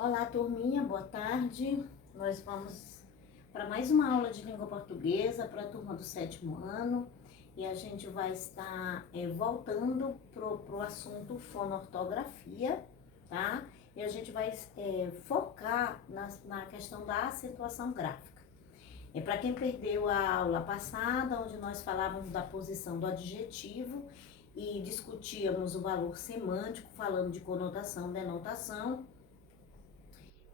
Olá, turminha, boa tarde. Nós vamos para mais uma aula de língua portuguesa para a turma do 7º ano e a gente vai estar voltando pro assunto fonoortografia, tá? E a gente vai focar na questão da acentuação gráfica. Para quem perdeu a aula passada, onde nós falávamos da posição do adjetivo e discutíamos o valor semântico, falando de conotação, denotação,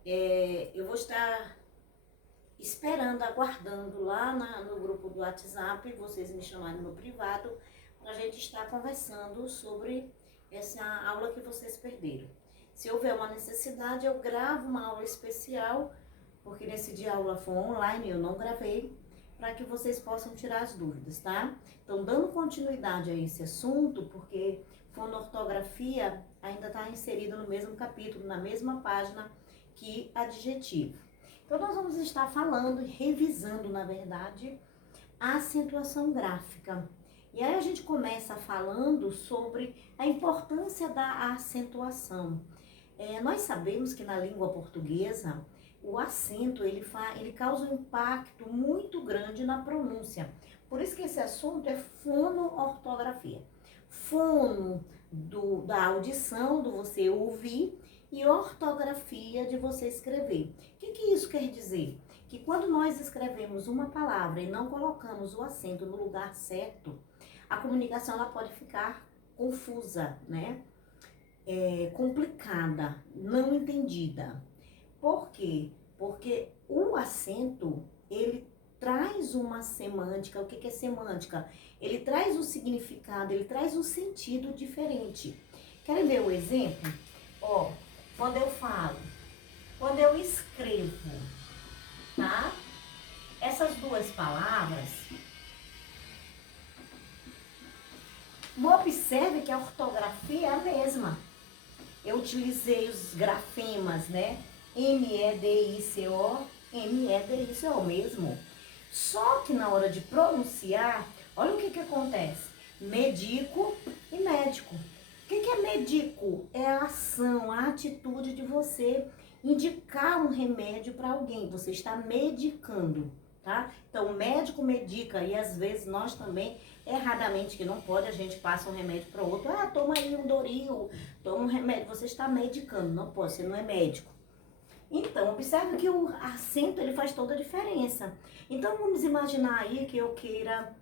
eu vou estar esperando, aguardando lá no grupo do WhatsApp, vocês me chamarem no privado, para a gente estar conversando sobre essa aula que vocês perderam. Se houver uma necessidade, eu gravo uma aula especial, porque nesse dia a aula foi online, eu não gravei, para que vocês possam tirar as dúvidas, tá? Então, dando continuidade a esse assunto, porque fonoortografia ainda está inserida no mesmo capítulo, na mesma página que adjetivo. Então, nós vamos estar falando e revisando, na verdade, a acentuação gráfica. E aí a gente começa falando sobre a importância da acentuação. Nós sabemos que na língua portuguesa, o acento ele causa um impacto muito grande na pronúncia. Por isso que esse assunto é fonoortografia. Fono da audição, do você ouvir, e ortografia de você escrever. O que isso quer dizer? Que quando nós escrevemos uma palavra e não colocamos o acento no lugar certo, a comunicação ela pode ficar confusa, né? Complicada, não entendida. Por quê? Porque o acento, ele traz uma semântica. O que é semântica? Ele traz um significado, ele traz um sentido diferente. Querem ver o exemplo? Ó, quando eu falo, quando eu escrevo, tá? Essas duas palavras, observe que a ortografia é a mesma. Eu utilizei os grafemas, né? M-E-D-I-C-O, M-E-D-I-C-O mesmo. Só que na hora de pronunciar, olha o que acontece. Medico e médico. O que é medico? É a ação, a atitude de você indicar um remédio para alguém. Você está medicando, tá? Então, o médico medica e às vezes nós também, erradamente, que não pode, a gente passa um remédio para o outro. Ah, toma aí um Doril, toma um remédio. Você está medicando, não pode, você não é médico. Então, observe que o acento, ele faz toda a diferença. Então, vamos imaginar aí que eu queira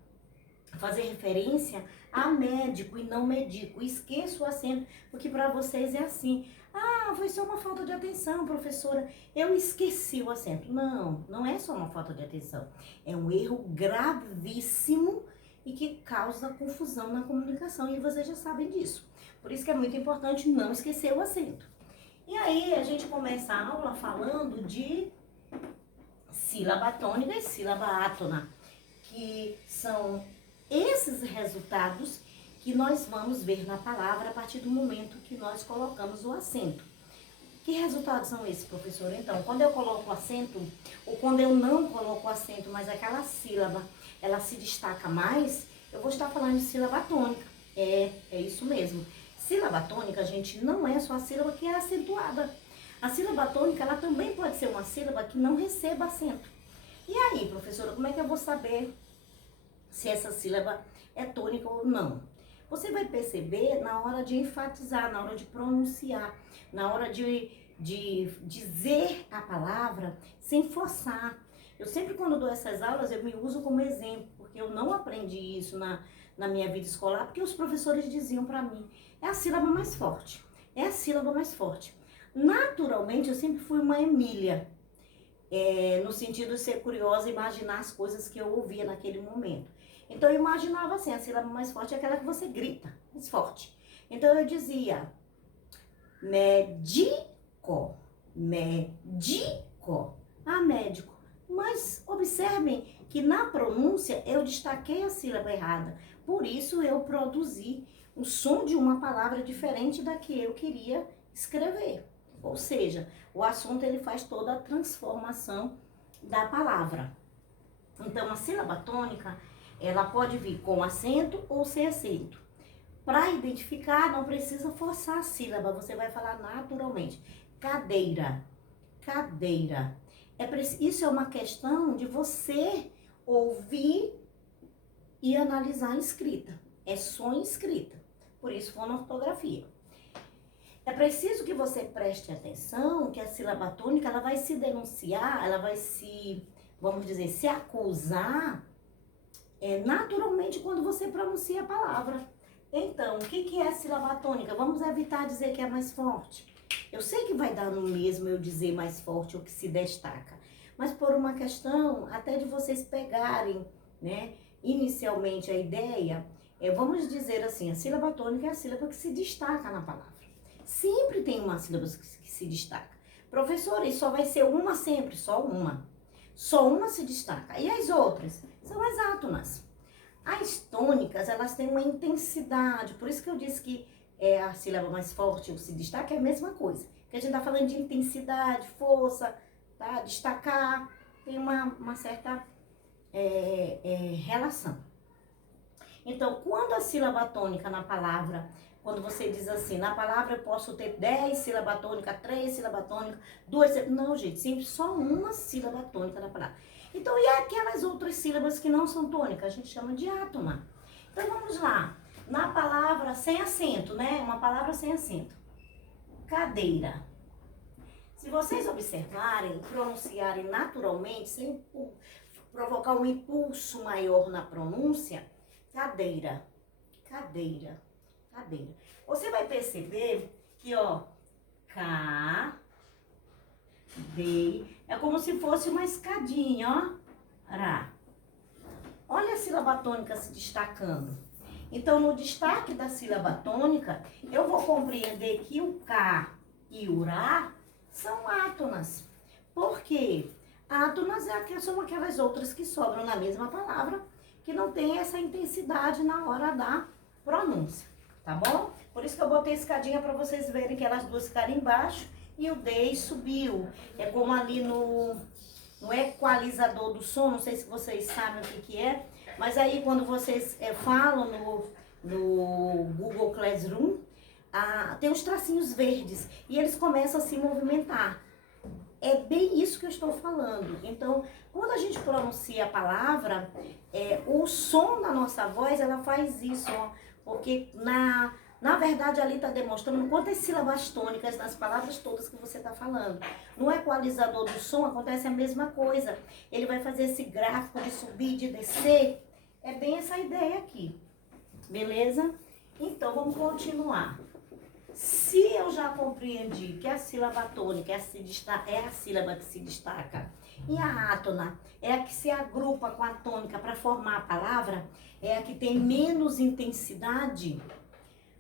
fazer referência a médico e não medico. Esqueça o acento, porque para vocês é assim. Ah, foi só uma falta de atenção, professora. Eu esqueci o acento. Não, não é só uma falta de atenção. É um erro gravíssimo e que causa confusão na comunicação. E vocês já sabem disso. Por isso que é muito importante não esquecer o acento. E aí, a gente começa a aula falando de sílaba tônica e sílaba átona, que são esses resultados que nós vamos ver na palavra a partir do momento que nós colocamos o acento. Que resultados são esses, professora? Então, quando eu coloco o acento, ou quando eu não coloco o acento, mas aquela sílaba, ela se destaca mais, eu vou estar falando de sílaba tônica. É isso mesmo. Sílaba tônica, gente, não é só a sílaba que é acentuada. A sílaba tônica, ela também pode ser uma sílaba que não receba acento. E aí, professora, como é que eu vou saber se essa sílaba é tônica ou não? Você vai perceber na hora de enfatizar, na hora de pronunciar, na hora de dizer a palavra sem forçar. Eu sempre, quando dou essas aulas, eu me uso como exemplo, porque eu não aprendi isso na minha vida escolar, porque os professores diziam para mim, é a sílaba mais forte, é a sílaba mais forte. Naturalmente, eu sempre fui uma Emília, no sentido de ser curiosa e imaginar as coisas que eu ouvia naquele momento. Então, eu imaginava assim, a sílaba mais forte é aquela que você grita, mais forte. Então, eu dizia, médico, médico, médico. Mas, observem que na pronúncia, eu destaquei a sílaba errada. Por isso, eu produzi o som de uma palavra diferente da que eu queria escrever. Ou seja, o assunto ele faz toda a transformação da palavra. Então, a sílaba tônica, ela pode vir com acento ou sem acento. Para identificar, não precisa forçar a sílaba, você vai falar naturalmente. Cadeira, cadeira. Isso é uma questão de você ouvir e analisar a escrita. É só em escrita. Por isso, fonoortografia. É preciso que você preste atenção que a sílaba tônica, ela vai se denunciar, ela vai se, vamos dizer, se acusar naturalmente quando você pronuncia a palavra. Então, o que é a sílaba tônica? Vamos evitar dizer que é mais forte. Eu sei que vai dar no mesmo eu dizer mais forte ou que se destaca, mas por uma questão até de vocês pegarem, né, inicialmente a ideia, vamos dizer assim, a sílaba tônica é a sílaba que se destaca na palavra. Sempre tem uma sílaba que se destaca. Professora, e só vai ser uma sempre? Só uma. Só uma se destaca. E as outras? São as átonas. As tônicas, elas têm uma intensidade. Por isso que eu disse que a sílaba mais forte ou se destaca é a mesma coisa. Porque a gente está falando de intensidade, força, tá? Destacar. Tem uma certa relação. Então, quando a sílaba tônica na palavra, quando você diz assim, na palavra eu posso ter 10 sílabas tônicas, 3 sílabas tônicas, 2... Não, gente, sempre só uma sílaba tônica na palavra. Então, e aquelas outras sílabas que não são tônicas? A gente chama de átona. Então, vamos lá. Na palavra sem acento, né? Uma palavra sem acento. Cadeira. Se vocês observarem, pronunciarem naturalmente, sem provocar um impulso maior na pronúncia, cadeira, cadeira, cadeira. Você vai perceber que, ó, é como se fosse uma escadinha, ó. Rá. Olha a sílaba tônica se destacando. Então, no destaque da sílaba tônica, eu vou compreender que o K e o Rá são átonas. Por quê? Átonas são aquelas outras que sobram na mesma palavra, que não tem essa intensidade na hora da pronúncia, tá bom? Por isso que eu botei escadinha para vocês verem que elas duas ficaram embaixo e o D subiu. É como ali no equalizador do som, não sei se vocês sabem o que é, mas aí quando vocês falam no Google Classroom, tem os tracinhos verdes e eles começam a se movimentar. É bem isso que eu estou falando. Então, quando a gente pronuncia a palavra, o som da nossa voz, ela faz isso, ó, porque na verdade ali está demonstrando quantas sílabas tônicas nas palavras todas que você está falando. No equalizador do som acontece a mesma coisa. Ele vai fazer esse gráfico de subir, de descer. É bem essa ideia aqui. Beleza? Então, vamos continuar. Se eu já compreendi que a sílaba tônica é a sílaba que se destaca e a átona é a que se agrupa com a tônica para formar a palavra, é a que tem menos intensidade,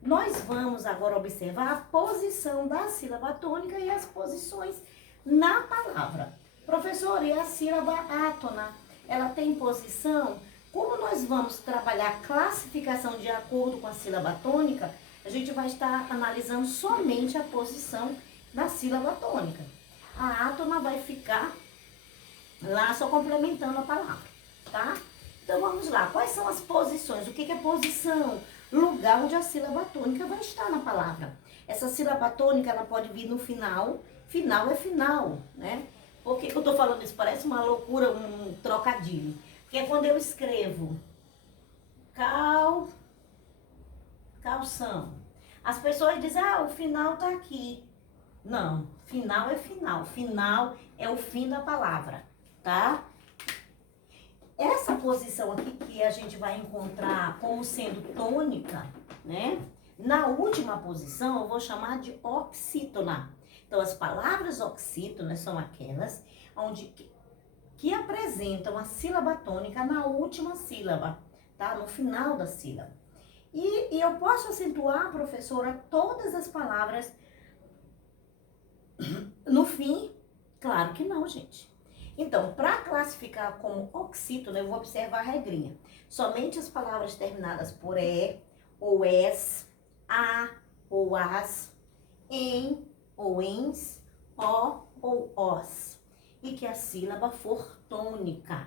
nós vamos agora observar a posição da sílaba tônica e as posições na palavra. Professor, e a sílaba átona, ela tem posição? Como nós vamos trabalhar a classificação de acordo com a sílaba tônica, a gente vai estar analisando somente a posição da sílaba tônica. A átona vai ficar lá só complementando a palavra, tá? Então vamos lá, quais são as posições? O que é posição? Lugar onde a sílaba tônica vai estar na palavra. Essa sílaba tônica, ela pode vir no final. Final é final, né? Por que eu tô falando isso? Parece uma loucura, um trocadilho. Porque é quando eu escrevo calção. As pessoas dizem, o final tá aqui. Não, final é final. Final é o fim da palavra, tá? Essa posição aqui que a gente vai encontrar como sendo tônica, né? Na última posição eu vou chamar de oxítona. Então as palavras oxítonas são aquelas que apresentam a sílaba tônica na última sílaba, tá? No final da sílaba. E eu posso acentuar, professora, todas as palavras no fim? Claro que não, gente. Então, para classificar como oxítona, eu vou observar a regrinha. Somente as palavras terminadas por E, ou ES, A, ou AS, em, ou ENS, O, ou OS. E que a sílaba for tônica.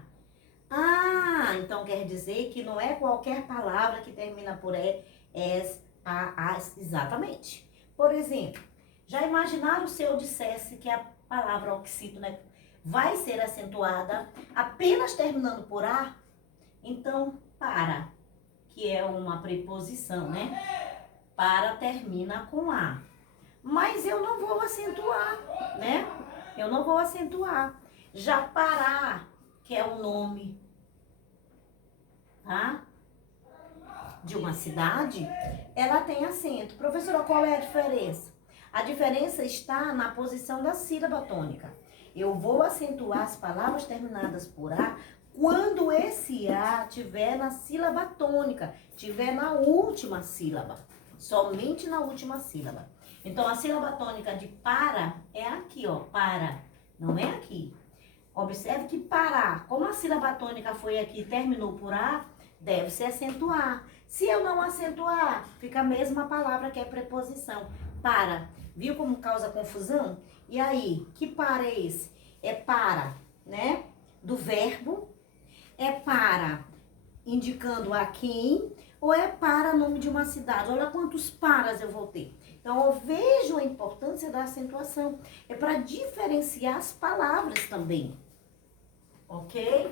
Então quer dizer que não é qualquer palavra que termina por E, ES, A, AS, exatamente. Por exemplo, Já imaginaram se eu dissesse que a palavra oxítona vai ser acentuada apenas terminando por A? Então, para, que é uma preposição, né? Para termina com A. Mas eu não vou acentuar, né? Eu não vou acentuar. Já Pará, que é o nome, tá? De uma cidade, ela tem acento. Professora, qual é a diferença? A diferença está na posição da sílaba tônica. Eu vou acentuar as palavras terminadas por A quando esse A tiver na sílaba tônica, tiver na última sílaba, somente na última sílaba. Então, a sílaba tônica de para é aqui, ó, para, não é aqui. Observe que parar, como a sílaba tônica foi aqui e terminou por A, deve se acentuar. Se eu não acentuar, fica a mesma palavra que é preposição. Para. Viu como causa confusão? E aí, que para é esse? É para, né? Do verbo. É para, indicando a quem. Ou é para nome de uma cidade. Olha quantos paras eu vou ter. Então, eu vejo a importância da acentuação. É para diferenciar as palavras também. Ok?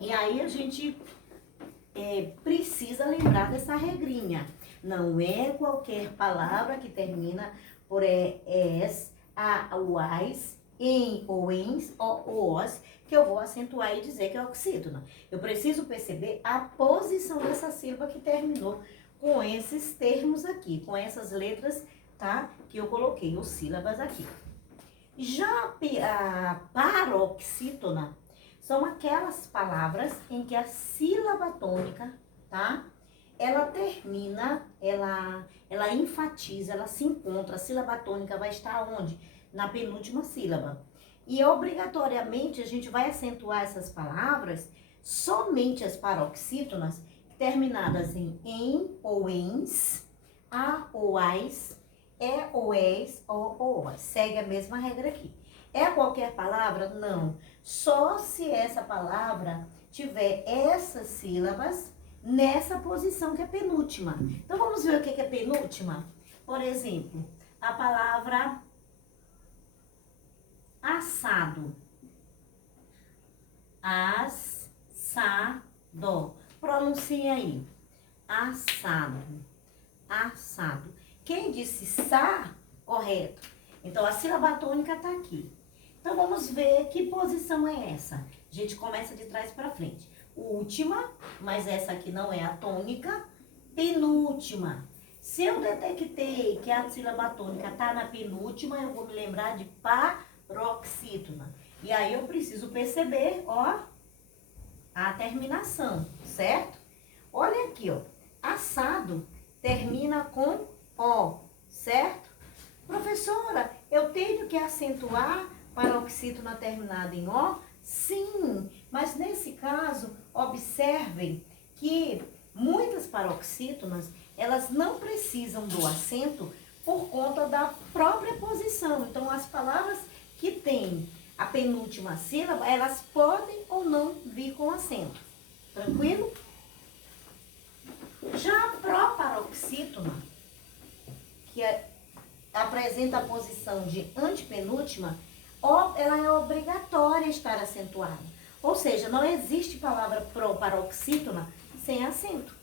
E aí, a gente precisa lembrar dessa regrinha. Não é qualquer palavra que termina por es, a, uais, em, ou ens, ou os, que eu vou acentuar e dizer que é oxítona. Eu preciso perceber a posição dessa sílaba que terminou com esses termos aqui, com essas letras, tá? Que eu coloquei, os sílabas aqui. Já a paroxítona são aquelas palavras em que a sílaba tônica, tá? Ela termina, ela enfatiza, ela se encontra, a sílaba tônica vai estar onde? Na penúltima sílaba. E obrigatoriamente a gente vai acentuar essas palavras, somente as paroxítonas, terminadas em ou ens, a ou ais, ou és, ou os. Segue a mesma regra aqui. É qualquer palavra? Não. Só se essa palavra tiver essas sílabas nessa posição que é penúltima. Então, vamos ver o que é penúltima? Por exemplo, a palavra assado. Assado. Pronuncia aí. Assado. Assado. Quem disse sa, correto. Então, a sílaba tônica está aqui. Então, vamos ver que posição é essa. A gente começa de trás para frente. Última, mas essa aqui não é a tônica. Penúltima. Se eu detectei que a sílaba tônica está na penúltima, eu vou me lembrar de paroxítona. E aí, eu preciso perceber, ó, a terminação, certo? Olha aqui, ó. Assado termina com O, certo? Professora, eu tenho que acentuar paroxítona terminada em O? Sim, mas nesse caso, observem que muitas paroxítonas, elas não precisam do acento por conta da própria posição. Então, as palavras que têm a penúltima sílaba, elas podem ou não vir com acento. Tranquilo? Já a proparoxítona, que apresenta a posição de antepenúltima, ela é obrigatória estar acentuada. Ou seja, não existe palavra proparoxítona sem acento.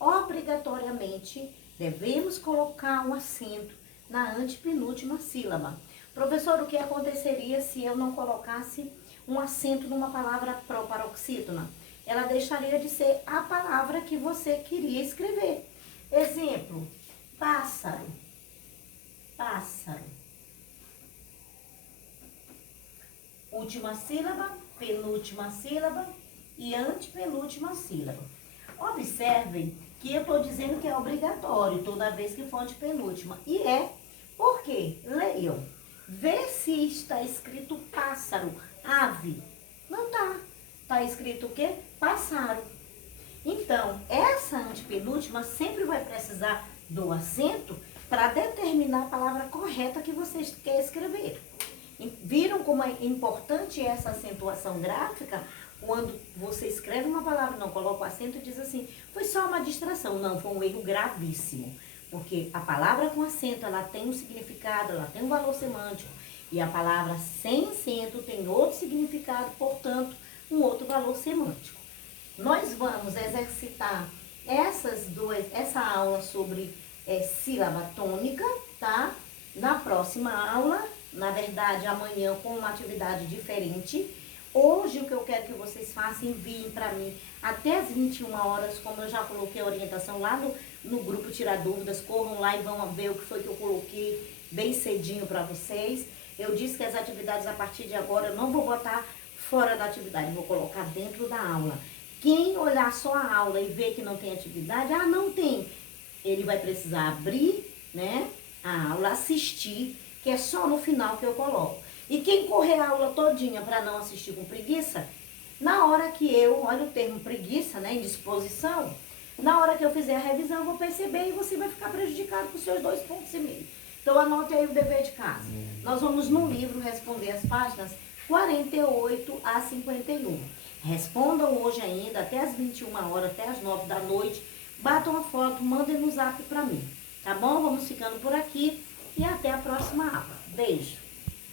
Obrigatoriamente, devemos colocar um acento na antepenúltima sílaba. Professor, o que aconteceria se eu não colocasse um acento numa palavra proparoxítona? Ela deixaria de ser a palavra que você queria escrever. Exemplo, pássaro. Pássaro. Última sílaba, penúltima sílaba e antepenúltima sílaba. Observem que eu estou dizendo que é obrigatório toda vez que for antepenúltima. E é. Por quê? Leiam. Vê se está escrito pássaro, ave. Não tá. Está escrito o quê? Pássaro. Então, essa antepenúltima sempre vai precisar do acento para determinar a palavra correta que você quer escrever. Viram como é importante essa acentuação gráfica? Quando você escreve uma palavra, não coloca o acento e diz assim, foi só uma distração. Não, foi um erro gravíssimo. Porque a palavra com acento, ela tem um significado, ela tem um valor semântico. E a palavra sem acento tem outro significado, portanto, um outro valor semântico. Nós vamos exercitar essa aula sobre sílaba tônica, tá? Na próxima aula, na verdade, amanhã com uma atividade diferente. Hoje, o que eu quero que vocês façam, enviem para mim até as 21 horas, como eu já coloquei a orientação lá no grupo Tirar Dúvidas. Corram lá e vão ver o que foi que eu coloquei bem cedinho para vocês. Eu disse que as atividades, a partir de agora, eu não vou botar fora da atividade, vou colocar dentro da aula. Quem olhar só a aula e ver que não tem atividade, não tem. Ele vai precisar abrir, né, a aula, assistir, que é só no final que eu coloco. E quem correr a aula todinha para não assistir com preguiça, na hora que olha o termo preguiça, né, indisposição, na hora que eu fizer a revisão, eu vou perceber e você vai ficar prejudicado com os seus 2,5 pontos. Então, anote aí o dever de casa. Nós vamos no livro responder as páginas 48 a 51. Respondam hoje ainda, até as 21 horas, até as 9 da noite. Batam a foto, mandem no zap para mim. Tá bom? Vamos ficando por aqui e até a próxima aula. Beijo!